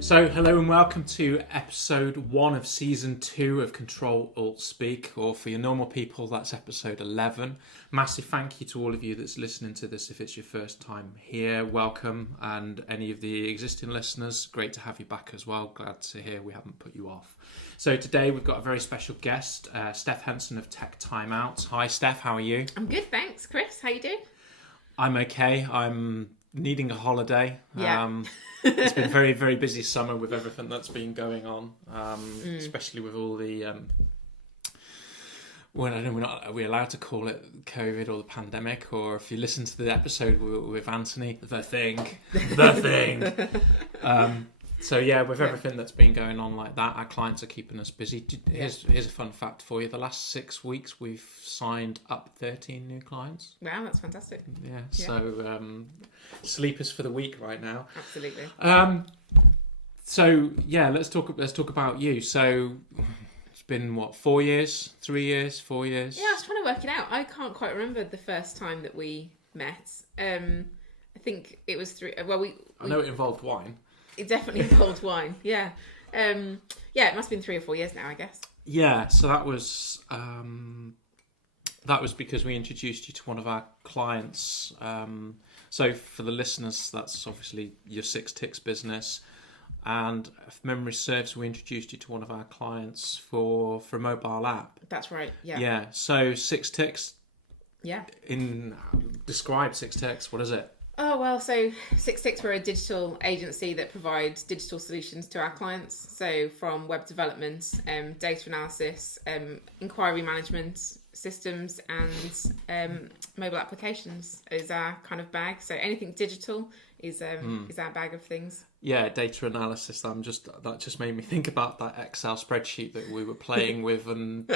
So, hello and welcome to episode 1 of season 2 of Ctrl Alt Speak, or for your normal people, that's episode 11. Massive thank you to all of you that's listening to this. If it's your first time here, welcome, and any of the existing listeners, great to have you back as well. Glad to hear we haven't put you off. So today we've got a very special guest, Steph Henson of Techtimeout. Hi Steph, how are you? I'm good, thanks. Chris, how you doing? I'm okay. I'm needing a holiday. Yeah. It's been a very, very busy summer with everything that's been going on, especially with all the... well, I don't know, are we allowed to call it COVID or the pandemic? Or if you listen to the episode with Anthony, the thing. So yeah, with everything that's been going on like that, our clients are keeping us busy. Here's a fun fact for you. The last 6 weeks, we've signed up 13 new clients. Wow, that's fantastic. Yeah. So sleepers for the week right now. Absolutely. So yeah, let's talk about you. So it's been 4 years, 3 years, 4 years? Yeah, I was trying to work it out. I can't quite remember the first time that we met. I think it was 3. Well, I know it involved wine. It definitely involved wine. Yeah. Yeah, it must have been 3 or 4 years now, I guess. Yeah. So that was because we introduced you to one of our clients. So for the listeners, that's obviously your 6 Ticks business. And if memory serves, we introduced you to one of our clients for a mobile app. That's right, yeah. Yeah, so 6 Ticks. Yeah. Describe 6 Ticks, what is it? Oh, well, so 6 Ticks, we're a digital agency that provides digital solutions to our clients. So from web development, data analysis, inquiry management systems, and mobile applications is our kind of bag. So anything digital is our bag of things. Yeah, data analysis. That just made me think about that Excel spreadsheet that we were playing with, and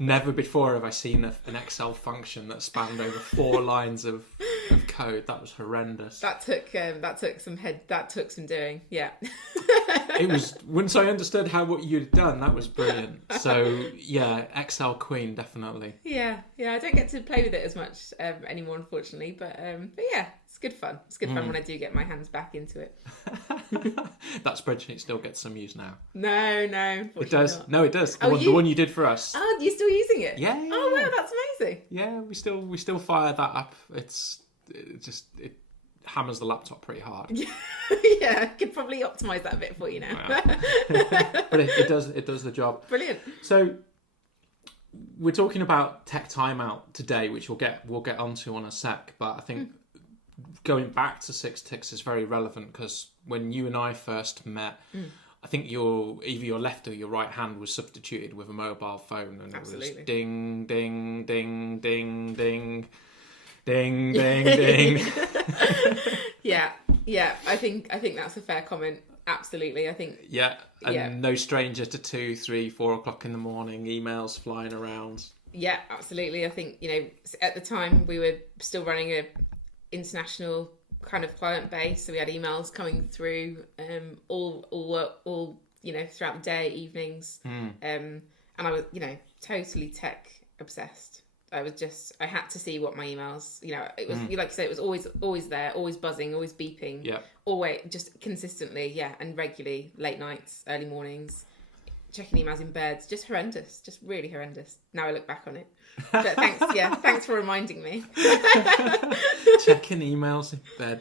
never before have I seen an Excel function that spanned over 4 lines of code. That was horrendous. That took some doing. Yeah. It was once I understood what you'd done. That was brilliant. So yeah, Excel queen, definitely. Yeah. I don't get to play with it as much anymore, unfortunately. But yeah, it's good fun. It's good fun when I do get my hands back into it. That spreadsheet still gets some use now. No, it does. Not. No, it does. The one you did for us. Oh, you're still using it? Yeah. Oh wow, that's amazing. Yeah, we still fire that up. It hammers the laptop pretty hard. Yeah, I could probably optimise that a bit for you now. But it does the job. Brilliant. So we're talking about Techtimeout today, which we'll get onto on a sec. But I think going back to 6 Ticks is very relevant, because when you and I first met, I think either your left or your right hand was substituted with a mobile phone, and Absolutely. It was ding, ding, ding, ding, ding. Ding, ding, ding. Yeah. I think that's a fair comment. Absolutely. I think. Yeah, and no stranger to 2, 3, 4 o'clock in the morning, emails flying around. Yeah, absolutely. I think, at the time we were still running a international kind of client base, so we had emails coming through all throughout the day, evenings, and I was totally tech obsessed. I had to see what my emails, it was, like you say, it was always there, always buzzing, always beeping, always, just consistently, and regularly, late nights, early mornings, checking emails in bed, just horrendous, just really horrendous. Now I look back on it. But thanks for reminding me. Checking emails in bed,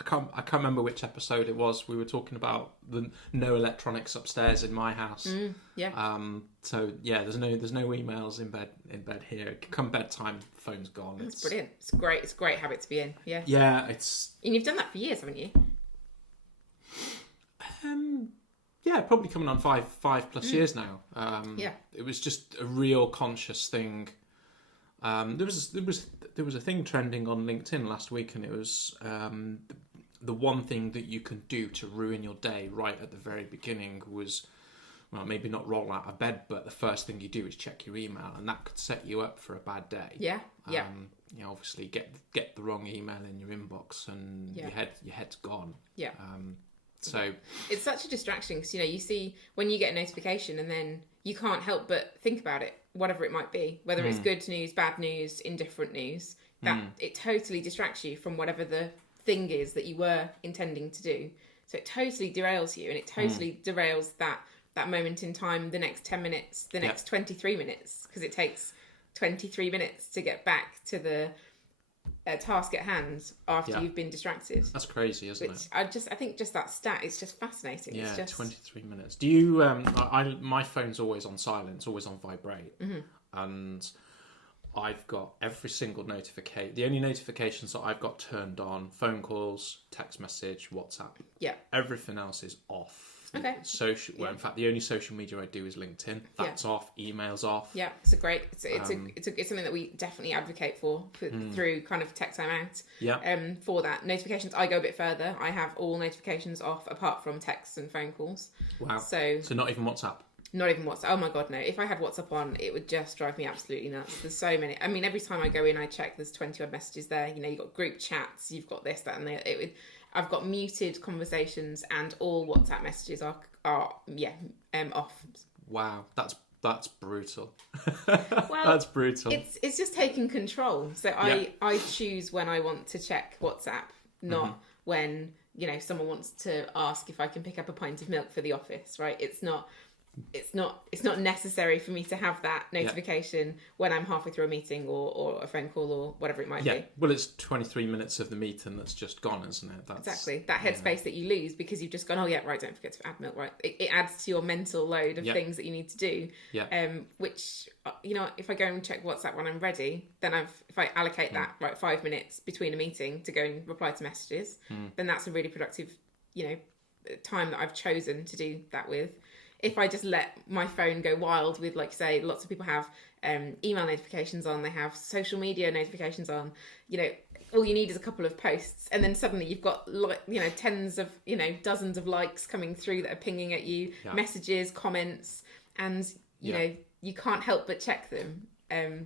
I can't remember which episode it was. We were talking about the no electronics upstairs in my house. So yeah, there's no emails in bed here. Come bedtime, phone's gone. It's brilliant. It's great. It's a great habit to be in. Yeah. Yeah, And you've done that for years, haven't you? Yeah, probably coming on five plus years now. It was just a real conscious thing. There was a thing trending on LinkedIn last week, and it was the one thing that you can do to ruin your day right at the very beginning was, well, maybe not roll out of bed, but the first thing you do is check your email, and that could set you up for a bad day. Yeah. Obviously get the wrong email in your inbox, and your head's gone. Yeah. So it's such a distraction, because you see when you get a notification, and then you can't help but think about it, whatever it might be, whether it's good news, bad news, indifferent news. That it totally distracts you from whatever the thing is that you were intending to do. So it totally derails you, and it totally derails that moment in time, the next 10 minutes, the next 23 minutes, because it takes 23 minutes to get back to the task at hand after you've been distracted. That's crazy, isn't it? I think just that stat is just fascinating. Yeah, it's just 23 minutes. Do you? My phone's always on silent, it's always on vibrate, and I've got every single notification. The only notifications that I've got turned on: phone calls, text message, WhatsApp. Yeah. Everything else is off. Okay. Social. Well, in fact, the only social media I do is LinkedIn. That's off. Emails off. Yeah, it's something that we definitely advocate for through kind of Techtimeout. Yeah. For that, notifications, I go a bit further. I have all notifications off apart from texts and phone calls. Wow. So not even WhatsApp. Not even WhatsApp. Oh my god, no! If I had WhatsApp on, it would just drive me absolutely nuts. There's so many. I mean, every time I go in, I check. There's 20 odd messages there. You know, you've got group chats. You've got this, that, and the. I've got muted conversations, and all WhatsApp messages are off. Wow, that's brutal. Well, that's brutal. It's just taking control. So I choose when I want to check WhatsApp, not when someone wants to ask if I can pick up a pint of milk for the office. Right? It's not necessary for me to have that notification when I'm halfway through a meeting or a phone call or whatever it might be. Well, it's 23 minutes of the meeting that's just gone, isn't it? Exactly. That headspace that you lose because you've just gone, oh yeah, right, don't forget to add milk, right? It adds to your mental load of things that you need to do. Yeah. Which, if I go and check WhatsApp when I'm ready, then if I allocate that, 5 minutes between a meeting to go and reply to messages, then that's a really productive, time that I've chosen to do that with. If I just let my phone go wild with, like, say, lots of people have email notifications on, they have social media notifications on, all you need is a couple of posts, and then suddenly you've got, tens of, dozens of likes coming through that are pinging at you, messages, comments, and, you can't help but check them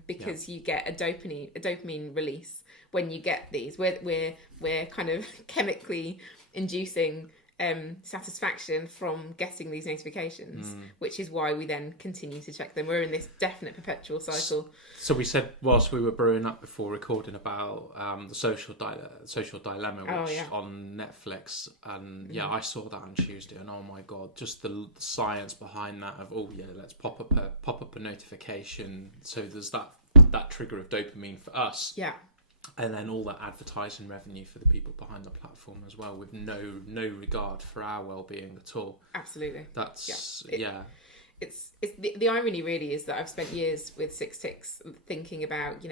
because you get a dopamine release when you get these. We're kind of chemically inducing satisfaction from getting these notifications, which is why we then continue to check them. We're in this definite perpetual cycle. So we said whilst we were brewing up before recording about the social dilemma, which on Netflix, and I saw that on Tuesday, and oh my god, just the science behind that of let's pop up a notification. So there's that trigger of dopamine for us. Yeah. And then all that advertising revenue for the people behind the platform as well, with no regard for our well-being at all. Absolutely. That's It's the irony really is that I've spent years with Six Ticks thinking about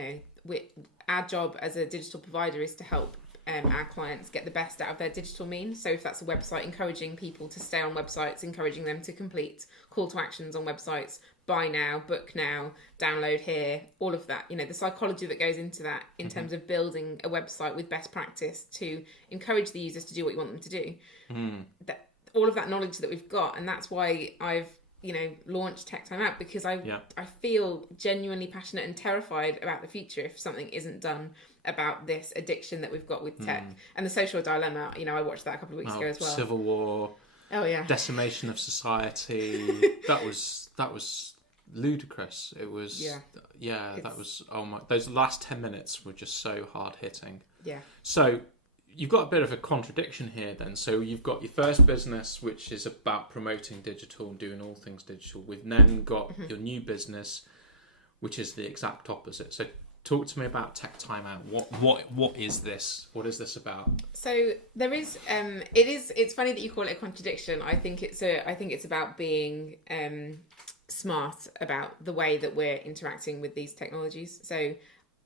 our job as a digital provider is to help our clients get the best out of their digital means. So if that's a website, encouraging people to stay on websites, encouraging them to complete call to actions on websites, buy now, book now, download here, all of that. The psychology that goes into that in terms of building a website with best practice to encourage the users to do what you want them to do. That all of that knowledge that we've got, and that's why I've launched Techtimeout, because I feel genuinely passionate and terrified about the future if something isn't done about this addiction that we've got with tech and the social dilemma. I watched that a couple of weeks ago as well. Civil war. Oh yeah. Decimation of society. that was ludicrous. It was. That was. Oh my! Those last 10 minutes were just so hard hitting. Yeah. So you've got a bit of a contradiction here then. So you've got your first business, which is about promoting digital and doing all things digital. We've then got your new business, which is the exact opposite. So talk to me about Techtimeout. What is this? What is this about? So there is it's funny that you call it a contradiction. I think it's about being smart about the way that we're interacting with these technologies. So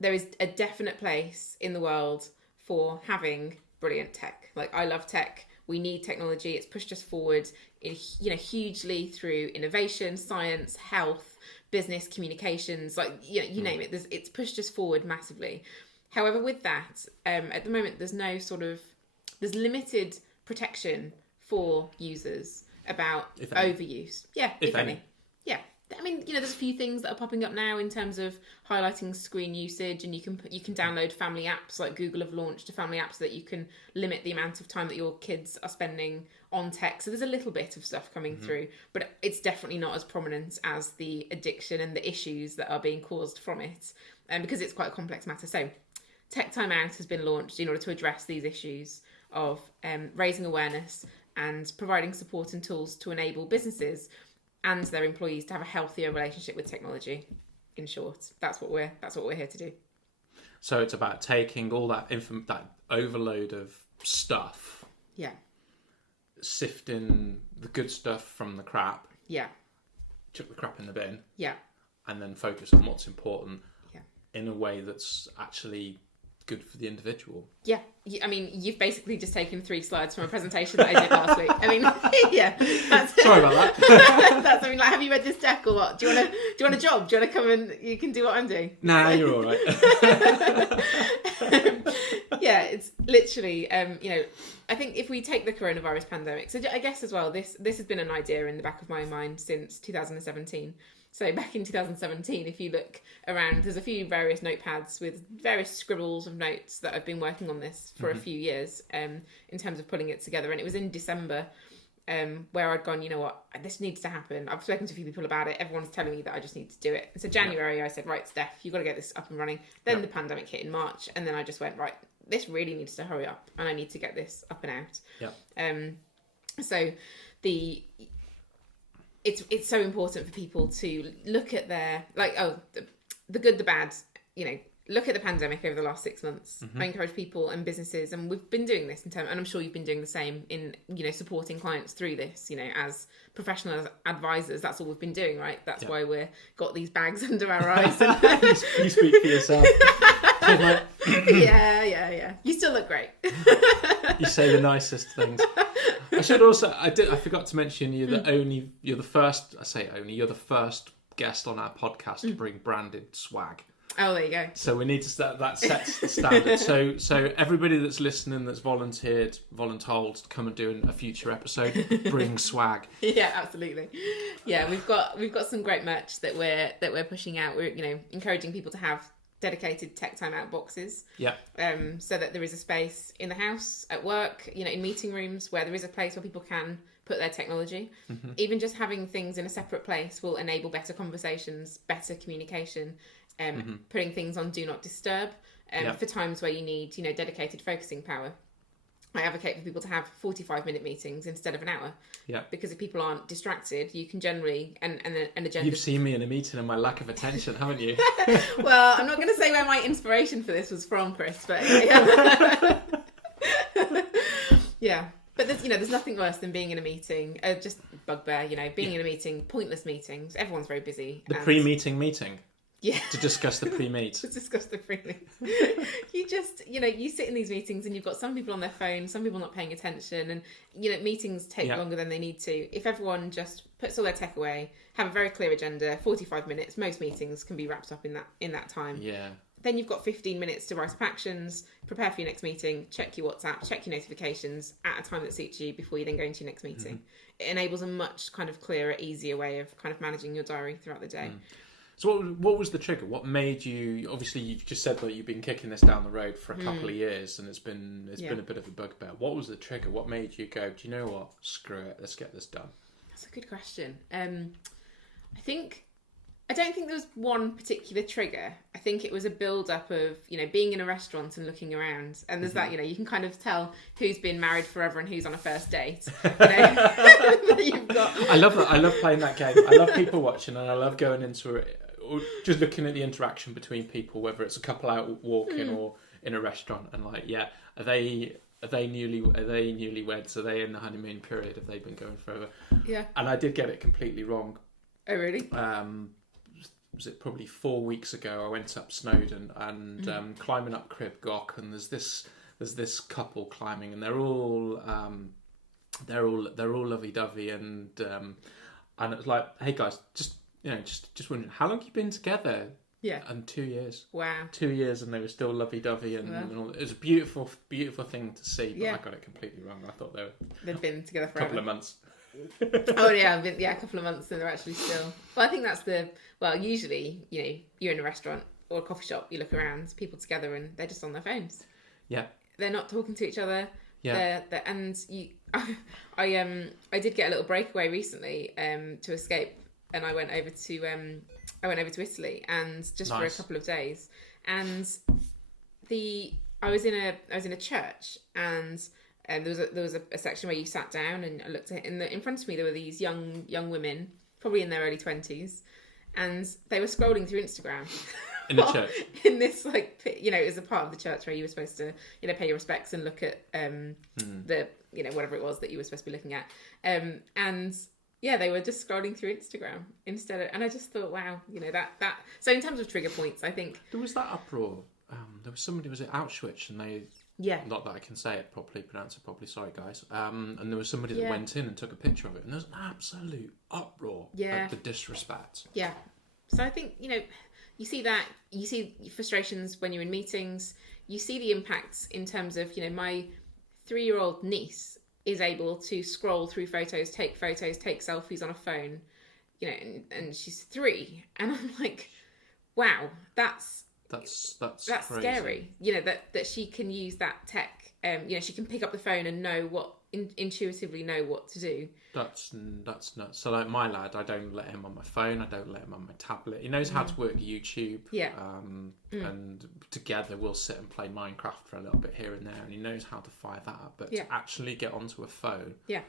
there is a definite place in the world for having brilliant tech. Like, I love tech. We need technology. It's pushed us forward hugely through innovation, science, health, business, communications, you name it. It's pushed us forward massively. However, with that, at the moment, there's limited protection for users about overuse. Yeah, if any. Yeah. I mean, there's a few things that are popping up now in terms of highlighting screen usage, and you can download family apps. Like Google have launched a family app so that you can limit the amount of time that your kids are spending on tech. So there's a little bit of stuff coming through, but it's definitely not as prominent as the addiction and the issues that are being caused from it, because it's quite a complex matter. So Techtimeout has been launched in order to address these issues of raising awareness, and providing support and tools to enable businesses and their employees to have a healthier relationship with technology. In short, that's what we're here to do. So it's about taking all that that overload of stuff, Yeah, sifting the good stuff from the crap, yeah, chuck the crap in the bin, yeah, and then focus on what's important yeah, in a way that's actually good for the individual. yeah. I mean, you've basically just taken 3 slides from a presentation that I did last week. I mean, yeah. Sorry about that. That's, I mean, like, have you read this deck or what? Do you want a job? Do you want to come and you can do what I'm doing? Nah, you're all right. Yeah, it's literally, I think if we take the coronavirus pandemic, so I guess as well, this has been an idea in the back of my mind since 2017. So back in 2017, if you look around, there's a few various notepads with various scribbles of notes that I've been working on this for a few years in terms of putting it together. And it was in December where I'd gone, you know what, this needs to happen. I've spoken to a few people about it. Everyone's telling me that I just need to do it. And so January, I said, right, Steph, you've got to get this up and running. Then the pandemic hit in March. And then I just went, right, this really needs to hurry up and I need to get this up and out. Yeah. So it's so important for people to look at their, like, the good, the bad, look at the pandemic over the last 6 months. I encourage people and businesses, and we've been doing this and I'm sure you've been doing the same in, supporting clients through this, as professional advisors. That's all we've been doing, right? That's why we've got these bags under our eyes. And You speak for yourself. Yeah. You still look great. You say the nicest things. I should also, I forgot to mention you're the first guest on our podcast to bring branded swag. Oh, there you go. So we need to start, that sets the standard. So everybody that's listening, that's voluntold to come and do a future episode, bring swag. Yeah, absolutely. Yeah, we've got some great merch that we're pushing out. We're encouraging people to have dedicated Techtimeout boxes. Yeah. So that there is a space in the house, at work, in meeting rooms where there is a place where people can put their technology. Even just having things in a separate place will enable better conversations, better communication. Putting things on do not disturb for times where you need dedicated focusing power. I advocate for people to have 45-minute meetings instead of an hour. Yeah. Because if people aren't distracted, you can generally and an agenda. You've seen me in a meeting and my lack of attention, haven't you? Well, I'm not going to say where my inspiration for this was from, Chris, but yeah. But there's nothing worse than being in a meeting, just bugbear. Being in a meeting, pointless meetings. Everyone's very busy. The pre-meeting meeting. Yeah. To discuss the pre-meet. To discuss the pre-meet. You just, you sit in these meetings and you've got some people on their phone, some people not paying attention, and, meetings take longer than they need to. If everyone just puts all their tech away, have a very clear agenda, 45 minutes, most meetings can be wrapped up in that time. Yeah. Then you've got 15 minutes to write up actions, prepare for your next meeting, check your WhatsApp, check your notifications at a time that suits you before you then go into your next meeting. It enables a much kind of clearer, easier way of kind of managing your diary throughout the day. So what was the trigger? What made you? Obviously, you've just said that you've been kicking this down the road for a couple of years, and it's been a bit of a bugbear. What was the trigger? What made you go, do you know what? Screw it, let's get this done. That's a good question. I don't think there was one particular trigger. I think it was a build-up of, being in a restaurant and looking around. And there's that, you can kind of tell who's been married forever and who's on a first date. You've got... I love that. I love playing that game. I love people watching, and I love going into it, or just looking at the interaction between people, whether it's a couple out walking or in a restaurant, and are they newlyweds? Are they in the honeymoon period? Have they been going forever? Yeah. And I did get it completely wrong. Oh, really? Was it probably 4 weeks ago? I went up Snowdon and climbing up Crib Goch, and there's this couple climbing, and they're all lovey-dovey, and it's like, hey guys, just wondering, how long have you been together? Yeah. And 2 years. Wow. 2 years, and they were still lovey-dovey, and all. It was a beautiful, beautiful thing to see, but I got it completely wrong. I thought they'd been together for a couple of months. Oh yeah, a couple of months, and they're actually still. Well, I think that's usually, you're in a restaurant or a coffee shop, you look around, people together, and they're just on their phones. Yeah. They're not talking to each other. Yeah. I did get a little breakaway recently to escape, and I went over to Italy, and just for a couple of days, and I was in a church, and And there was a section where you sat down, and I looked at it, and in front of me there were these young women, probably in their early 20s, and they were scrolling through Instagram. In the church. In this, like, it was a part of the church where you were supposed to, pay your respects and look at the, whatever it was that you were supposed to be looking at. And yeah, they were just scrolling through Instagram instead of, and I just thought, wow, that. So in terms of trigger points, I think there was that uproar. There was somebody was at Auschwitz, and they. Yeah. Not that I can say it properly, pronounce it properly, sorry guys. And there was somebody that went in and took a picture of it, and there was an absolute uproar at the disrespect. Yeah. So I think, you see that, you see frustrations when you're in meetings, you see the impacts in terms of, my 3-year-old niece is able to scroll through photos, take selfies on a phone, and she's 3. And I'm like, wow, that's crazy. Scary. That she can use that tech. She can pick up the phone and intuitively know what to do. That's nuts. So like my lad, I don't let him on my phone. I don't let him on my tablet. He knows how to work YouTube. Yeah. And together we'll sit and play Minecraft for a little bit here and there, and he knows how to fire that up. But to actually get onto a phone. Yeah.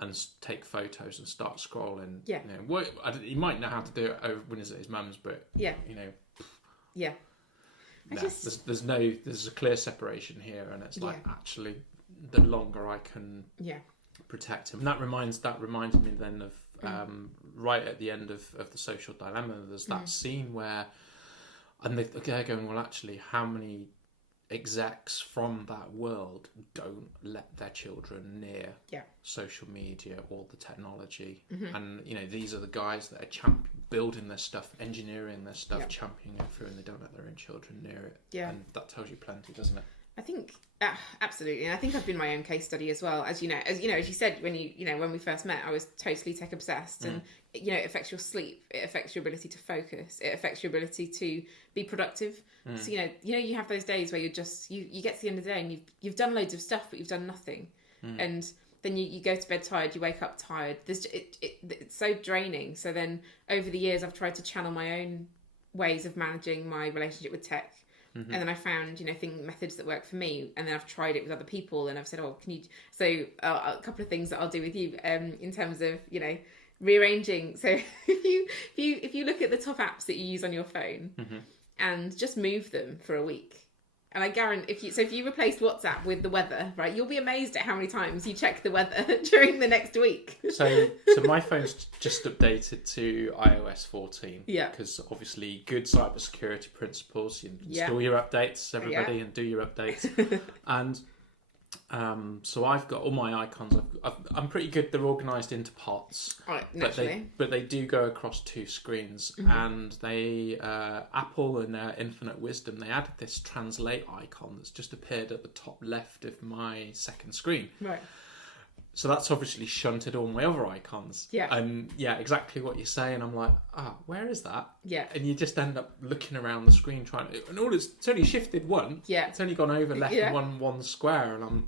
And take photos and start scrolling. Yeah. He might know how to do it over when he's at his mum's, but yeah. Yeah. No, there's a clear separation here, and it's like actually the longer I can protect him. And that reminded me then of right at the end of the Social Dilemma. There's that scene where, and they're going, well, actually, how many execs from that world don't let their children near social media or the technology? And these are the guys that are building their stuff, engineering their stuff, championing it through, and they don't let their own children near it. And that tells you plenty, doesn't it? I think absolutely, and I think I've been my own case study as well. As you said, when we first met, I was totally tech obsessed, and it affects your sleep, it affects your ability to focus, it affects your ability to be productive. So you have those days where you get to the end of the day and you've done loads of stuff, but you've done nothing, and then you go to bed tired, you wake up tired. It's so draining. So then over the years, I've tried to channel my own ways of managing my relationship with tech. And then I found, methods that work for me, and then I've tried it with other people, and I've said, oh, can you? So a couple of things that I'll do with you, in terms of, rearranging. So if you look at the top apps that you use on your phone, and just move them for a week. And I guarantee, if you replace WhatsApp with the weather, right, you'll be amazed at how many times you check the weather during the next week. So my phone's just updated to iOS 14. Yeah. Because obviously, good cybersecurity principles. You install your updates, everybody, and do your updates. And so I've got all my icons. I'm pretty good. They're organised into pots, right, naturally. But they do go across 2 screens. And they Apple in their infinite wisdom, they added this translate icon that's just appeared at the top left of my second screen. Right. So that's obviously shunted all my other icons. Yeah. And exactly what you're saying. I'm like, where is that? Yeah. And you just end up looking around the screen trying to, and it's only shifted once. Yeah. It's only gone over left one square, and I know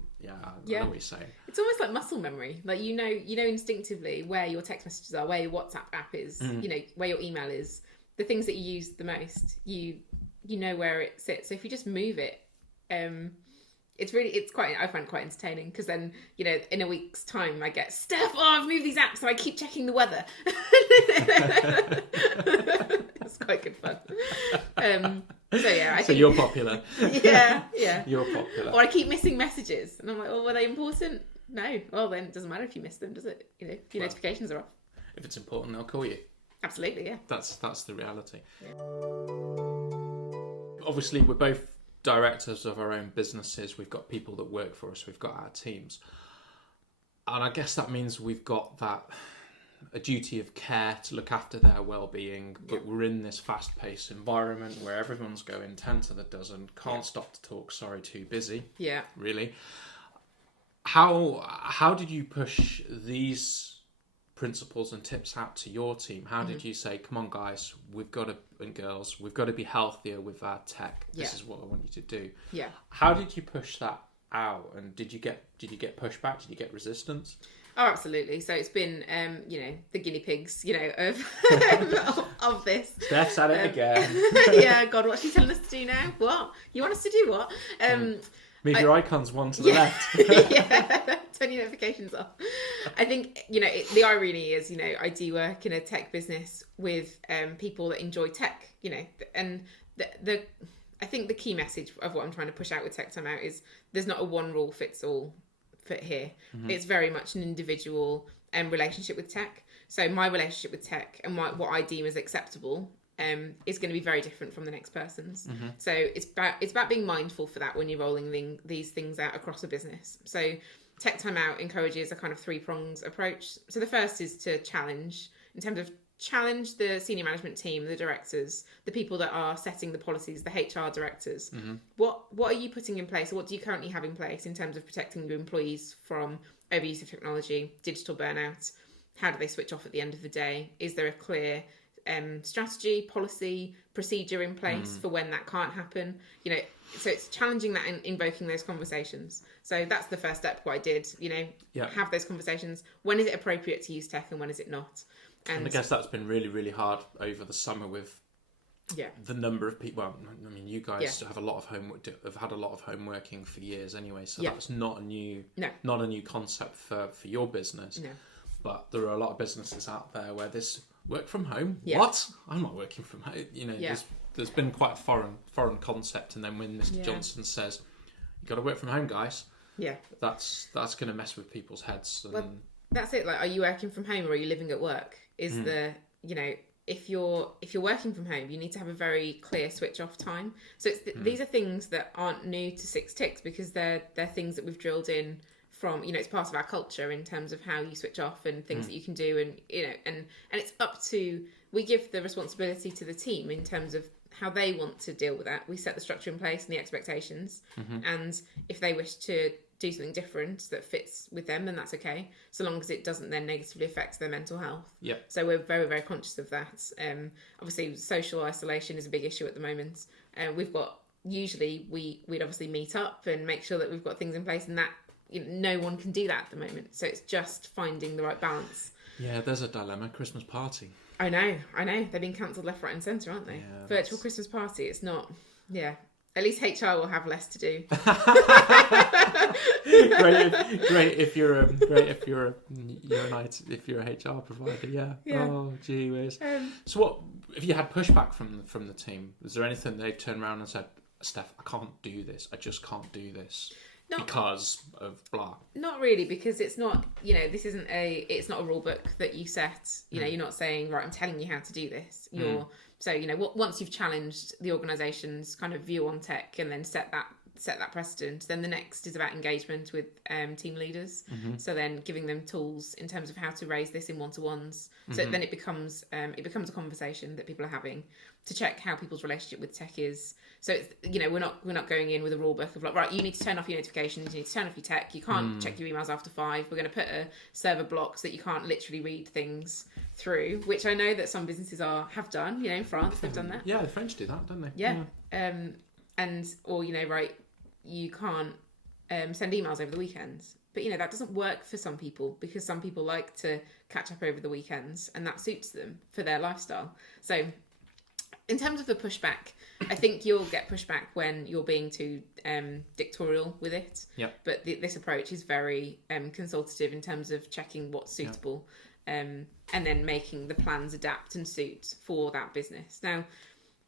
what you're saying. It's almost like muscle memory. Like you know instinctively where your text messages are, where your WhatsApp app is, where your email is, the things that you use the most. You know where it sits. So if you just move it, I find it quite entertaining, because then, in a week's time I get, Steph, I've moved these apps, so I keep checking the weather. It's quite good fun. So you're popular. Yeah. You're popular. Or I keep missing messages, and I'm like, were they important? No. Well, then it doesn't matter if you miss them, does it? If your notifications are off. If it's important, they'll call you. Absolutely, yeah. That's the reality. Yeah. Obviously, we're both directors of our own businesses. We've got people that work for us. We've got our teams. And I guess that means we've got a duty of care to look after their well-being, but we're in this fast-paced environment where everyone's going 10 to the dozen, can't stop to talk, sorry, too busy. Yeah. Really. How did you push these principles and tips out to your team? How did you say, come on guys, and girls, we've got to be healthier with our tech. This is what I want you to do. Yeah. How did you push that out? And did you get pushback? Did you get resistance? Oh, absolutely. So it's been, the guinea pigs, of this. Steph's at it again. Yeah, God, what's she telling us to do now? What? You want us to do what? Move your icons one to the left. Yeah, turn your notifications off. I think, the irony is, I do work in a tech business with people that enjoy tech, and I think the key message of what I'm trying to push out with Techtimeout is there's not a one rule fits all fit here. Mm-hmm. It's very much an individual relationship with tech. So my relationship with tech and what I deem as acceptable is going to be very different from the next person's. Mm-hmm. So it's about being mindful for that when you're rolling these things out across a business. So Techtimeout encourages a kind of 3-pronged approach. So the first is to challenge the senior management team, the directors, the people that are setting the policies, the HR directors. Mm-hmm. What are you putting in place, or what do you currently have in place in terms of protecting your employees from overuse of technology, digital burnout? How do they switch off at the end of the day? Is there a clear strategy, policy, procedure in place for when that can't happen? So it's challenging that and invoking those conversations. So that's the first step. What I did, have those conversations. When is it appropriate to use tech and when is it not? And I guess that's been really, really hard over the summer with the number of people. Well, I mean, you guys have a lot of homework. Have had a lot of home working for years anyway, so that's not a new concept for your business. No. But there are a lot of businesses out there where this work from home. Yeah. What? I'm not working from home. There's been quite a foreign concept, and then when Mr. Johnson says, "You got to work from home, guys," that's going to mess with people's heads. And... Well, that's it. Like, are you working from home or are you living at work? Is if you're working from home, you need to have a very clear switch off time. So these are things that aren't new to Six Ticks, because they're things that we've drilled in from, it's part of our culture in terms of how you switch off and things that you can do, and it's up to, we give the responsibility to the team in terms of how they want to deal with that. We set the structure in place and the expectations, and if they wish to do something different that fits with them, then that's okay, so long as it doesn't then negatively affect their mental health. Yeah. So we're very, very conscious of that. Obviously, social isolation is a big issue at the moment. We'd obviously meet up and make sure that we've got things in place, and that no one can do that at the moment. So it's just finding the right balance. Yeah, there's a dilemma. Christmas party. I know. They've been cancelled left, right, and centre, aren't they? Yeah, virtual Christmas party. It's not. Yeah. At least HR will have less to do. Great if you're a HR provider. Yeah. Oh, gee whiz. So what if you had pushback from the team? Was there anything they've turned around and said, "Steph, I can't do this. I just can't do this." Because of blah. Not really, because it's not, it's not a rule book that you set. You're not saying, right, I'm telling you how to do this. So, once you've challenged the organisation's kind of view on tech and then set that precedent, then the next is about engagement with team leaders. So then giving them tools in terms of how to raise this in one-to-ones. So then it becomes a conversation that people are having to check how people's relationship with tech is. So it's, we're not going in with a rule book of like, right, you need to turn off your notifications, you need to turn off your tech, you can't check your emails after 5. We're going to put a server block so that you can't literally read things through, which I know that some businesses have done. In France they've done that. Yeah, the French do that, don't they? Yeah. Or right, you can't send emails over the weekends. But, that doesn't work for some people, because some people like to catch up over the weekends and that suits them for their lifestyle. So in terms of the pushback, I think you'll get pushback when you're being too dictatorial with it. Yep. But this approach is very consultative in terms of checking what's suitable and then making the plans adapt and suit for that business. Now,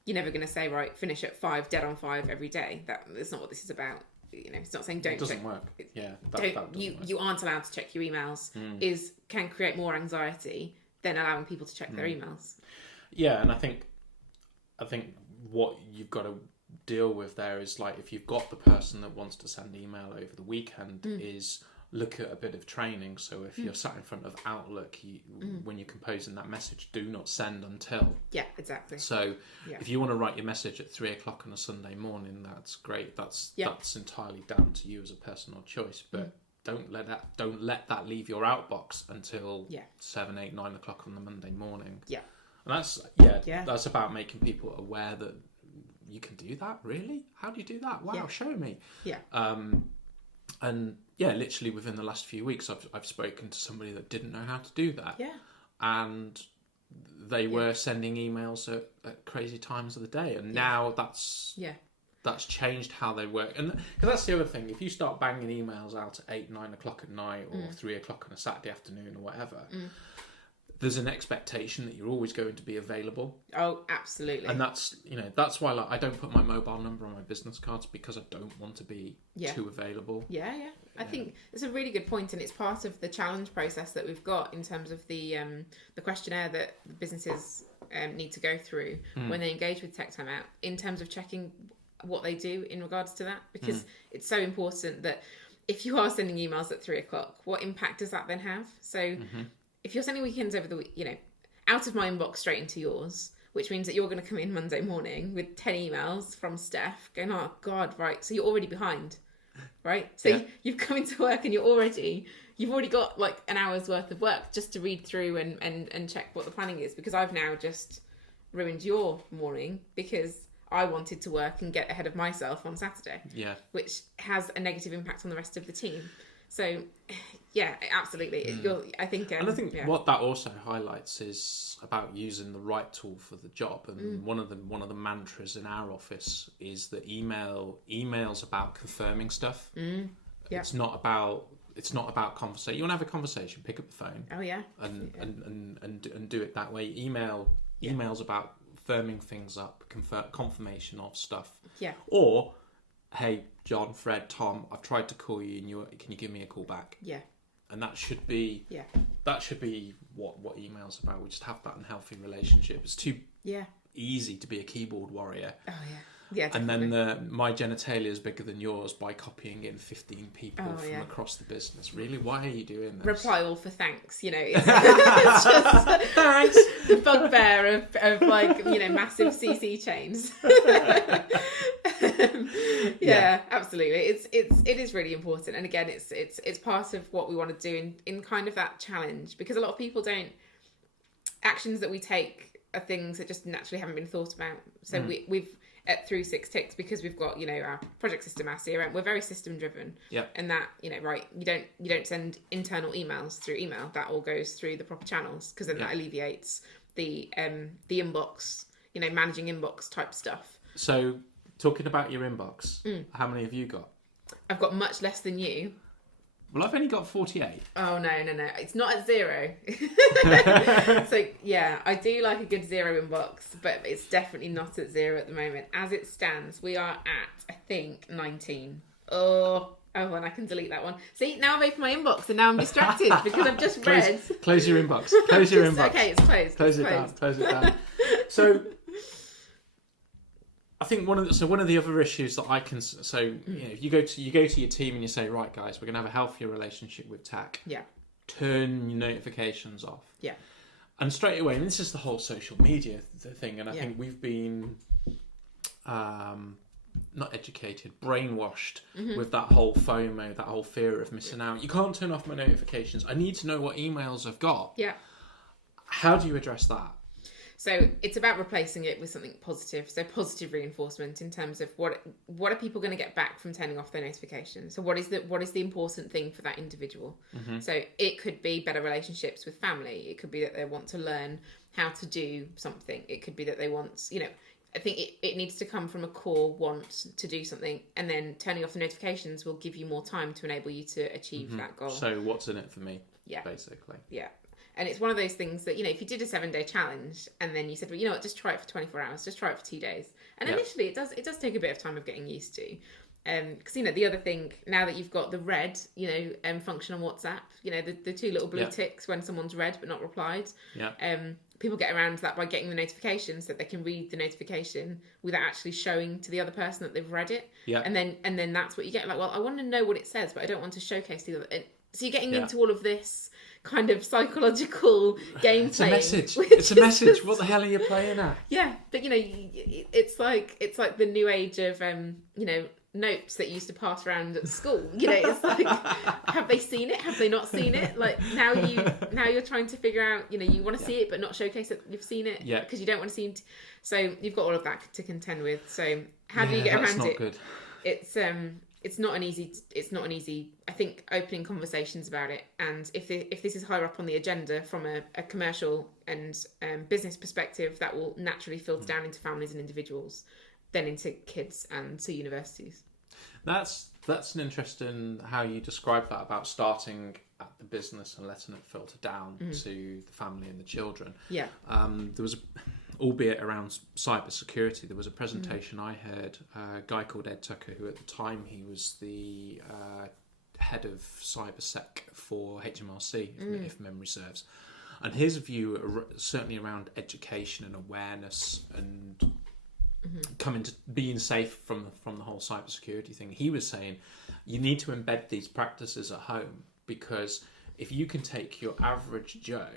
you're never going to say, right, finish at 5, dead on 5 every day. That's not what this is about. It's not saying don't. It doesn't check. Work. Yeah, you aren't allowed to check your emails. Can create more anxiety than allowing people to check their emails. Yeah, and I think what you've got to deal with there is, like, if you've got the person that wants to send email over the weekend, is look at a bit of training. So if you're sat in front of Outlook, when you're composing that message, do not send until. Yeah, exactly. So if you want to write your message at 3:00 on a Sunday morning, that's great. That's entirely down to you as a personal choice. But don't let that leave your outbox until 7, 8, 9 o'clock on the Monday morning. Yeah. And that's about making people aware that you can do that. Really? How do you do that? Wow, show me. Yeah. And literally within the last few weeks, I've spoken to somebody that didn't know how to do that. Yeah. And they were sending emails at crazy times of the day, and now that's That's changed how they work. And because that's the other thing. If you start banging emails out at 8, 9 o'clock at night or 3 o'clock on a Saturday afternoon or whatever, there's an expectation that you're always going to be available. Oh, absolutely. And that's why I don't put my mobile number on my business cards, because I don't want to be too available. Yeah. I think it's a really good point, and it's part of the challenge process that we've got in terms of the questionnaire that businesses need to go through when they engage with Techtimeout, in terms of checking what they do in regards to that, because it's so important that if you are sending emails at 3 o'clock, what impact does that then have? So if you're sending weekends over the week, out of my inbox straight into yours, which means that you're going to come in Monday morning with 10 emails from Steph going, oh God, right. So you're already behind, right? So you've come into work and you've already got like an hour's worth of work just to read through and check what the planning is, because I've now just ruined your morning because I wanted to work and get ahead of myself on Saturday. Yeah. Which has a negative impact on the rest of the team. So, yeah, absolutely. I think what that also highlights is about using the right tool for the job. And one of the mantras in our office is that email's about confirming stuff. It's not about conversation. You want to have a conversation, pick up the phone. Oh yeah. And do it that way. Email's about firming things up, confirmation of stuff. Yeah. Or, hey, John, Fred, Tom, I've tried to call you, and can you give me a call back? Yeah. And that should be what email's about. We just have that unhealthy relationship. It's too easy to be a keyboard warrior. Oh yeah. Yeah, definitely. And then my genitalia is bigger than yours by copying in 15 people from across the business. Really? Why are you doing this? Reply all for thanks, it's just thanks. The bugbear of like, massive CC chains. Absolutely. It is really important. And again, it's part of what we want to do in kind of that challenge, because a lot of people actions that we take are things that just naturally haven't been thought about. So we've through 6 Ticks, because we've got our project system, our CRM, we're very system driven. Yeah. And that you don't send internal emails through email. That all goes through the proper channels, because then that alleviates the inbox, managing inbox type stuff. So talking about your inbox, how many have you got? I've got much less than you. Well, I've only got 48. Oh, no. It's not at 0. So, yeah, I do like a good 0 inbox, but it's definitely not at 0 at the moment. As it stands, we are at, I think, 19. Oh, and I can delete that one. See, now I've opened my inbox and now I'm distracted because I've just read. Close your inbox. Close your inbox. Okay, it's closed. Close it down. So, I think one of the other issues that I can you go to your team and you say, right guys, we're going to have a healthier relationship with tech. Yeah. Turn your notifications off. Yeah. And straight away, and this is the whole social media thing, and I think we've been not educated, brainwashed with that whole FOMO, that whole fear of missing out. You can't turn off my notifications. I need to know what emails I've got. Yeah. How do you address that? So it's about replacing it with something positive. So positive reinforcement in terms of what are people going to get back from turning off their notifications. So what is the important thing for that individual? So it could be better relationships with family. It could be that they want to learn how to do something. It could be that they want, I think it needs to come from a core want to do something, and then turning off the notifications will give you more time to enable you to achieve that goal. So what's in it for me? Yeah. Basically. Yeah. And it's one of those things that, if you did a 7-day challenge and then you said, well, what, just try it for 24 hours, just try it for 2 days. And initially it does take a bit of time of getting used to. Because, the other thing, now that you've got the red, function on WhatsApp, the 2 little blue ticks when someone's read but not replied. Yeah. People get around that by getting the notifications so that they can read the notification without actually showing to the other person that they've read it. Yeah. And then that's what you get. Like, well, I want to know what it says, but I don't want to showcase the other. So you're getting into all of this kind of psychological game it's playing. It's a message. What the hell are you playing at? Yeah, but it's like the new age of notes that you used to pass around at school. It's like, have they seen it? Have they not seen it? Like now you're trying to figure out. You want to see it, but not showcase that you've seen it. Yeah, because you don't want to see it. So you've got all of that to contend with. So how do you get around it? Good. It's not an easy. I think opening conversations about it, and if this is higher up on the agenda from a commercial and business perspective, that will naturally filter down into families and individuals. then into kids and to universities. That's an interesting how you describe that about starting at the business and letting it filter down to the family and the children. Yeah. There was, albeit around cyber security, there was a presentation I heard, a guy called Ed Tucker, who at the time he was the head of cybersec for HMRC, if memory serves. And his view, certainly around education and awareness and coming to being safe from the whole cybersecurity thing, he was saying you need to embed these practices at home, because if you can take your average Joe,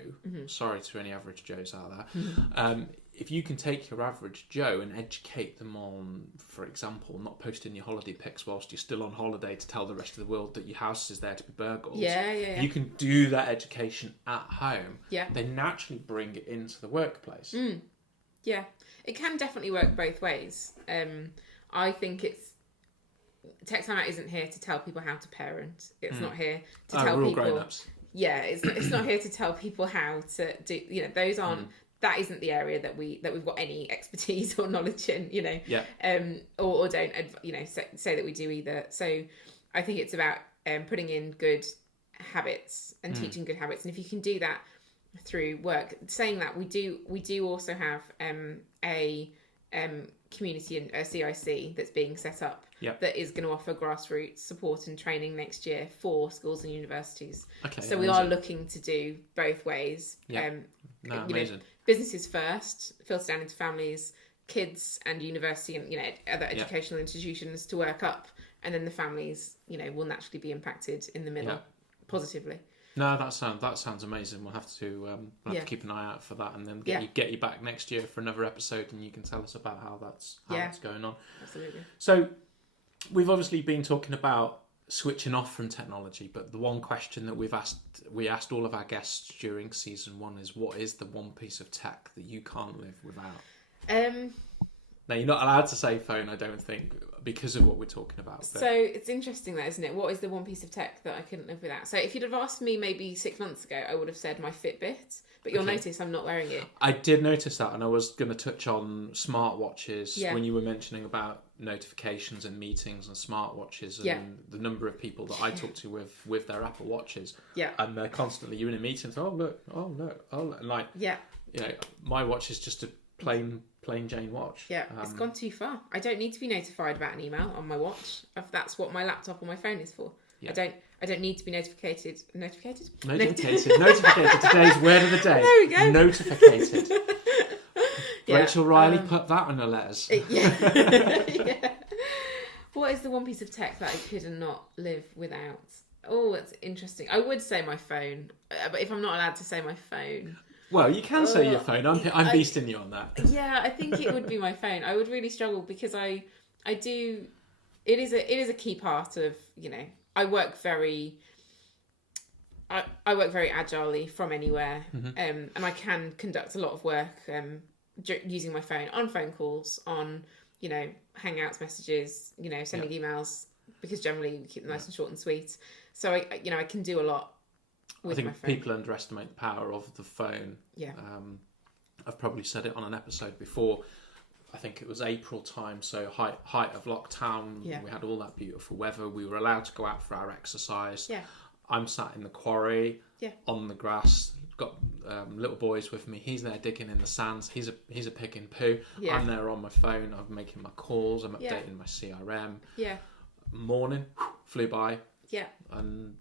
sorry to any average Joes out there, if you can take your average Joe and educate them on, for example, not posting your holiday pics whilst you're still on holiday to tell the rest of the world that your house is there to be burgled. Yeah. You can do that education at home. Yeah. They naturally bring it into the workplace. Yeah. It can definitely work both ways. I think Techtimeout isn't here to tell people how to parent. It's not here to tell we're all people. grown-ups. Yeah, it's not here to tell people how to do. Those aren't. That isn't the area that we've got any expertise or knowledge in. Yeah. Or don't say that we do either. So I think it's about putting in good habits and teaching good habits, and if you can do that through work. Saying that, we do also have a community and a CIC that's being set up that is going to offer grassroots support and training next year for schools and universities. Okay, so we are looking to do both ways. Amazing. Businesses first, filter down into families, kids and university and other educational institutions to work up, and then the families will naturally be impacted in the middle positively. No, that sounds amazing. We'll have to keep an eye out for that, and then get you back next year for another episode, and you can tell us about how that's going on. Absolutely. So we've obviously been talking about switching off from technology, but the one question that we asked all of our guests during season 1 is, what is the one piece of tech that you can't live without? Now, you're not allowed to say phone, I don't think, because of what we're talking about. But... So it's interesting that, isn't it? What is the one piece of tech that I couldn't live without? So if you'd have asked me maybe 6 months ago, I would have said my Fitbit, but you'll notice I'm not wearing it. I did notice that, and I was going to touch on smartwatches when you were mentioning about notifications and meetings and smartwatches, and the number of people that I talk to with their Apple Watches, and they're constantly, you're in a meeting, so, oh look, and like, my watch is just a plain Jane watch. It's gone too far. I don't need to be notified about an email on my watch. That's what my laptop or my phone is for. I don't need to be notificated. Notificated. Today's word of the day. There we go. Notificated. Rachel Riley put that on her letters. What is the one piece of tech that I could not live without? Oh, that's interesting. I would say my phone, but if I'm not allowed to say my phone. Well, you can say your phone. I'm beasting you on that. Yeah, I think it would be my phone. I would really struggle because I do. It is a key part of I work very agilely from anywhere, and I can conduct a lot of work using my phone, on phone calls, on Hangouts messages, sending emails, because generally we keep them nice and short and sweet. So I can do a lot. I think people underestimate the power of the phone. I've probably said it on an episode before. I think it was April time, so height of lockdown. We had all that beautiful weather. We were allowed to go out for our exercise. I'm sat in the quarry on the grass. Got little boys with me. He's there digging in the sands. He's a pick and poo. I'm there on my phone. I'm making my calls. I'm updating my CRM. Morning flew by. And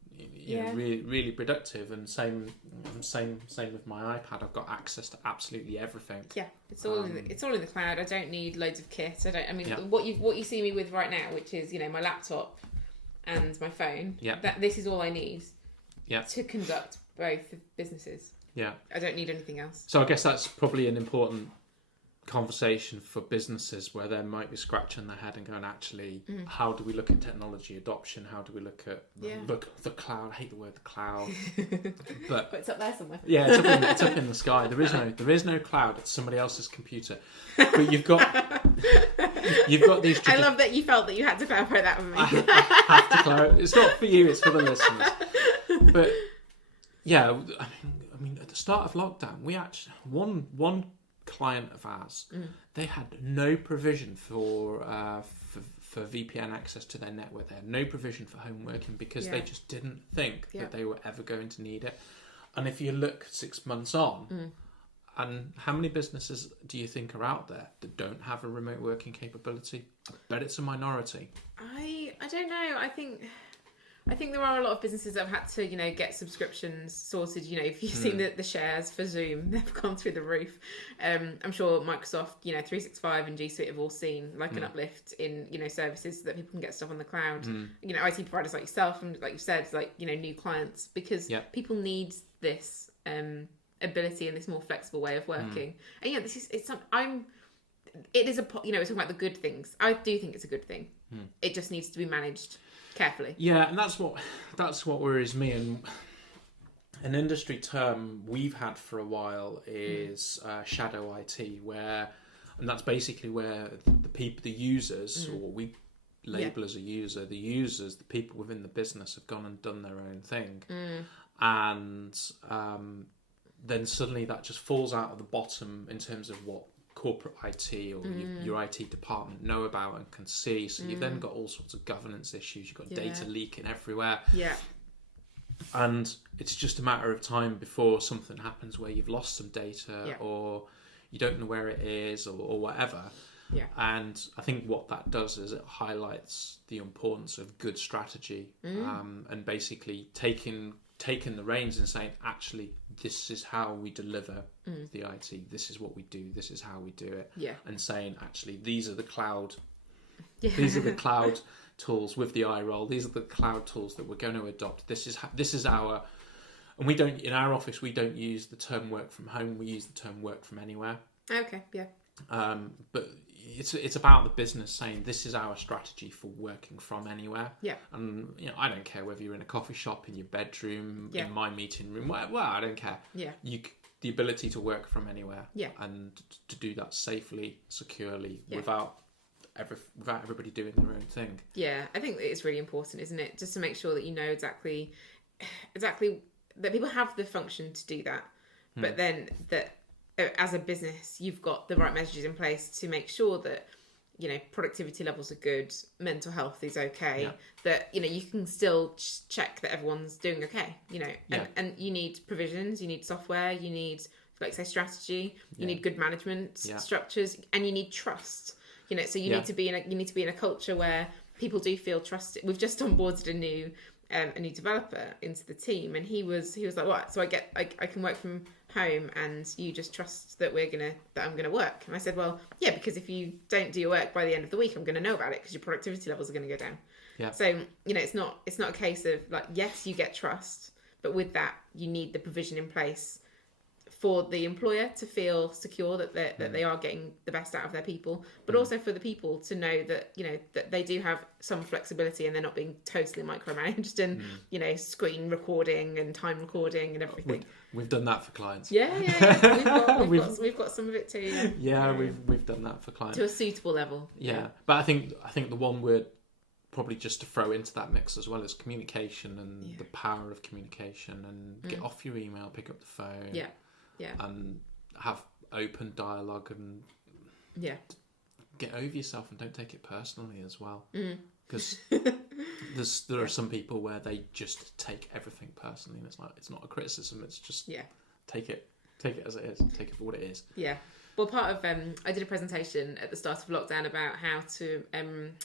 really, really productive, and same with my iPad. I've got access to absolutely everything. It's all in the cloud. I don't need loads of kit. What you see me with right now, which is my laptop and my phone. This is all I need. To conduct both businesses. I don't need anything else. So I guess that's probably an important conversation for businesses, where they might be scratching their head and going, actually, how do we look at technology adoption? How do we look at the cloud? I hate the word the cloud, but it's up there somewhere. It's up in the sky. There is no cloud. It's somebody else's computer. But you've got these. I love that you felt that you had to clarify that with me. I have to clarify. It's not for you. It's for the listeners. But I mean, at the start of lockdown, we actually one client of ours, they had no provision for VPN access to their network. They had no provision for home working because they just didn't think that they were ever going to need it. And if you look 6 months on, and how many businesses do you think are out there that don't have a remote working capability? I bet it's a minority. I don't know. I think there are a lot of businesses that have had to, get subscriptions sorted. If you've seen the shares for Zoom, they've gone through the roof. I'm sure Microsoft, 365 and G Suite have all seen like an uplift in, services so that people can get stuff on the cloud. IT providers like yourself and like you said, like, new clients, because people need this ability and this more flexible way of working. And it's talking about the good things. I do think it's a good thing. It just needs to be managed carefully. Yeah, and that's what worries me. And an industry term we've had for a while is shadow IT, and that's basically where the users, or we label as a user, the people within the business have gone and done their own thing, and then suddenly that just falls out of the bottom in terms of what corporate IT or your IT department know about and can see. So you've then got all sorts of governance issues. You've got data leaking everywhere. Yeah. And it's just a matter of time before something happens where you've lost some data or you don't know where it is or whatever. Yeah. And I think what that does is it highlights the importance of good strategy and basically taking the reins and saying, actually, this is how we deliver the IT. This is what we do. This is how we do it. Yeah. And saying, actually, these are the cloud. Yeah. These are the cloud tools with the eye roll. These are the cloud tools that we're going to adopt. This is our. And we don't, in our office, we don't use the term work from home. We use the term work from anywhere. Okay. Yeah. But it's about the business saying this is our strategy for working from anywhere. Yeah. And I don't care whether you're in a coffee shop, in your bedroom, in my meeting room, well, I don't care. Yeah. The ability to work from anywhere. Yeah. And to do that safely, securely, without everybody doing their own thing. Yeah, I think it's really important, isn't it? Just to make sure that you know exactly that people have the function to do that, but then that as a business, you've got the right measures in place to make sure that, productivity levels are good, mental health is okay, that, you can still check that everyone's doing okay, and you need provisions, you need software, you need, like say, strategy, you need good management structures, and you need trust, so you need to be in a culture where people do feel trusted. We've just onboarded a new developer into the team, and he was like, what? So I can work from home, and you just trust that I'm gonna work? And I said, well, yeah, because if you don't do your work by the end of the week, I'm gonna know about it because your productivity levels are gonna go down. Yeah. So it's not a case of like, yes, you get trust, but with that you need the provision in place for the employer to feel secure that they are getting the best out of their people, but also for the people to know that that they do have some flexibility and they're not being totally micromanaged and screen recording and time recording and everything. We've done that for clients. Yeah. We've got some of it too. Yeah, we've done that for clients to a suitable level. Yeah, but I think the one word probably just to throw into that mix as well is communication and the power of communication, and get off your email, pick up the phone. Yeah. Yeah. And have open dialogue and get over yourself and don't take it personally as well. Because there are some people where they just take everything personally, and it's not a criticism. It's just take it as it is. Take it for what it is. Yeah. Well, part of I did a presentation at the start of lockdown about how to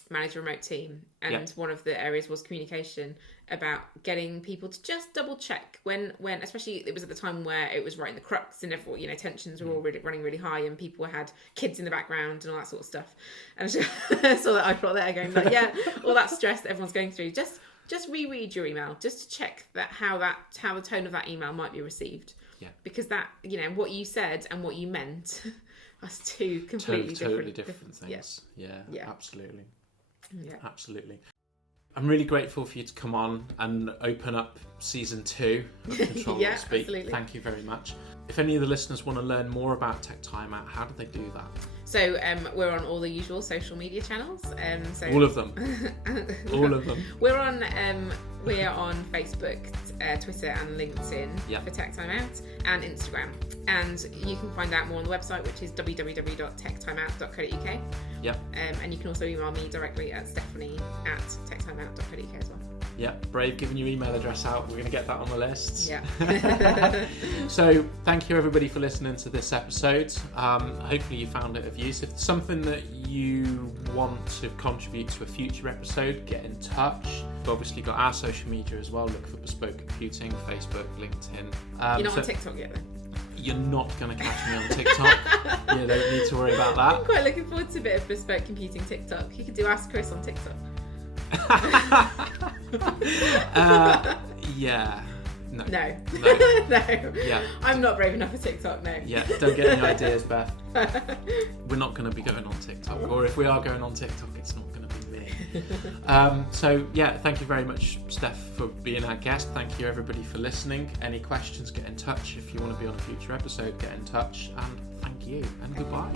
manage a remote team, and one of the areas was communication, about getting people to just double check when especially it was at the time where it was right in the crux and everyone, tensions were all running really high and people had kids in the background and all that sort of stuff. And I saw that iPod there going like, all that stress that everyone's going through. Just reread your email just to check that how the tone of that email might be received. Yeah. Because that, what you said and what you meant are two completely different things. Yeah, absolutely. Yeah. Absolutely. I'm really grateful for you to come on and open up season 2 of Control Alt Speak. Absolutely. Thank you very much. If any of the listeners want to learn more about Techtimeout, how do they do that? So we're on all the usual social media channels. All of them. All of them. We're on Facebook, Twitter and LinkedIn for Techtimeout, and Instagram. And you can find out more on the website, which is www.techtimeout.co.uk. Yep. And you can also email me directly at stephanie@techtimeout.co.uk as well. Yeah, brave giving your email address out. We're going to get that on the list. Yeah. So thank you everybody for listening to this episode. Hopefully you found it of use. If it's something that you want to contribute to a future episode, get in touch. We've obviously got our social media as well. Look for Bespoke Computing, Facebook, LinkedIn. You're not on TikTok yet then? You're not going to catch me on TikTok. You don't need to worry about that. I'm quite looking forward to a bit of Bespoke Computing TikTok. You could do Ask Chris on TikTok. Yeah. No. No. No. No. Yeah. I'm not brave enough for TikTok, no. Yeah, don't get any ideas, Beth. We're not going to be going on TikTok. Or if we are going on TikTok, it's not going to be me. So, yeah, thank you very much, Steph, for being our guest. Thank you, everybody, for listening. Any questions, get in touch. If you want to be on a future episode, get in touch. And thank you. And goodbye.